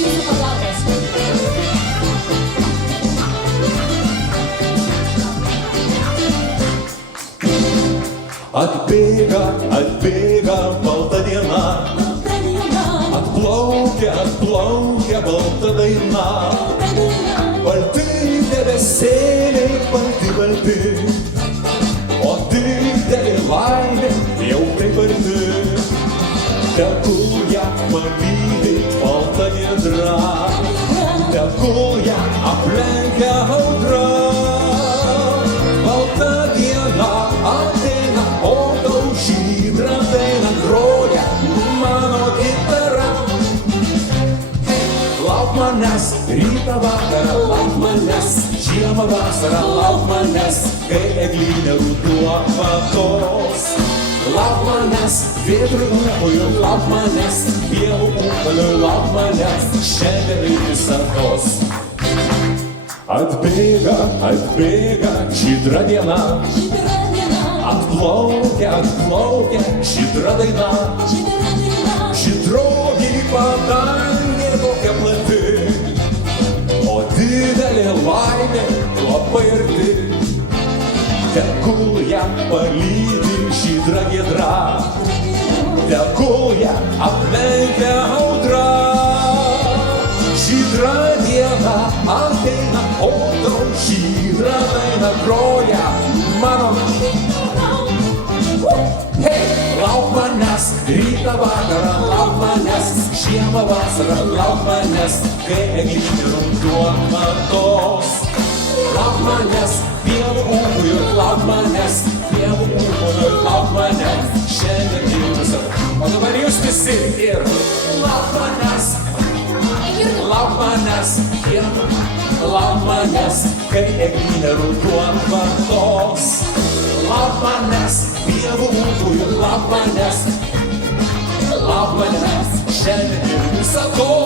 jūsų pagalbos. Atbėga, atbėga balta diena, atplaukia, atplaukia balta daina. Balti debesėliai, balti, balti, o didelė laimė jau taip arti. Tegul ją palydi balta giedra, tegul ją aplenkia audra. Balta diena ateina, o tau žydra daina groja mano gitara. Lauk manęs rytą vakarą, lauk manęs žiemą vasarą, lauk manęs, kai eglynė ruduo patos. Lauk manęs vėtrų ūpojų, lauk manęs pievų ūpalių, lauk manęs šiandien ir visados. Atbėga, atbėga žydra diena, atplaukia, atplaukia žydra daina. Žydroji padangė tokia plati, o didelė laimė labai arti. Tegul ją palydi žydra giedra, tegul ją aplenkia audra. Žydra diena ateina, o tau žydra daina groja mano. Hei, lauk manęs rytą vakarą, lauk manęs žiemą vasarą, lauk manęs, kai eglynė ruduo matos. Lauk manęs pievų ūpojų, lauk manęs pievų ūpojų, lauk manęs šiandien ir visada. O dabar jūs visi ir lauk manęs, lauk manęs, kai eglynė ruduo matos. Lauk manęs pievų ūpojų, lauk manęs šiandien ir visada.